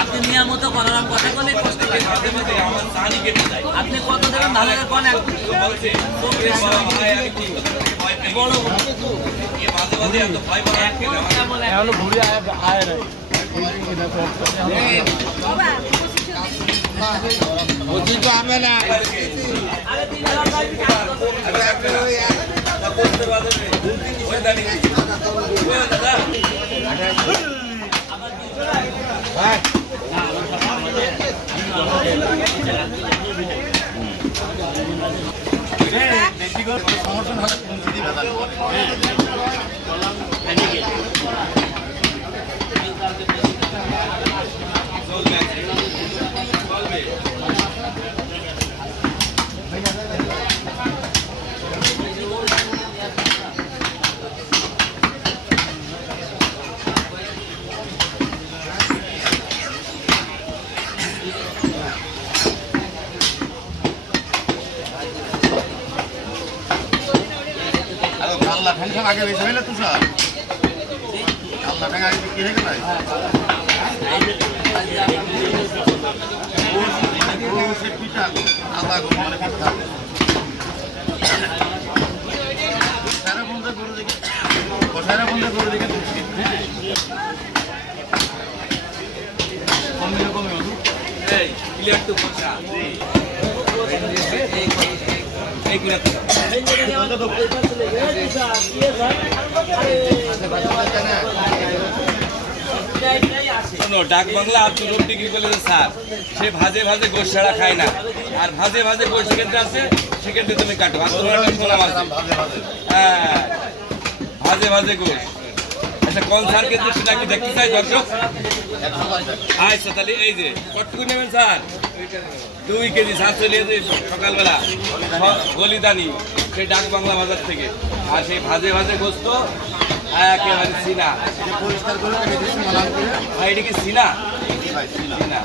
আপনি নিয়মিত করার কথা বলে আপনি কত দেবেন ভালো কোন ঘুরে আয় তো আমি না সমস্যা হলে আগে বেশি হইলে তো স্যার আল্লাহ টাকা আগে বিক্রি হয়ে গেল পিঠা আদা গরু মানে পিঠা সারা বন্ধ করে দেখে সারা বন্ধ করে দেখে কমিয়ে কমিয়ে এই ক্লিয়ার তো পয়সা ডাক বাংলা আব্দুল রব ডিগ্রি কলেজের স্যার সে ভাজে ভাজে গোশ ছাড়া খায় না আর ভাজে ভাজে গোশ সেক্ষেত্রে আছে সেক্ষেত্রে তুমি কাটো হ্যাঁ ভাজে ভাজে গোশ আচ্ছা কোন স্যার কিন্তু সেটা কি দেখতে চাই দর্শক আচ্ছা তাহলে এই যে কতটুকু নেবেন স্যার 2 কেজি স্যার চলে সকালবেলা গলিদানি সেই ডাক বাংলা বাজার থেকে আর সেই ভাজে ভাজে গোস্ত একেবারে সিনা পরিষ্কার করে এটা কি সিনা সিনা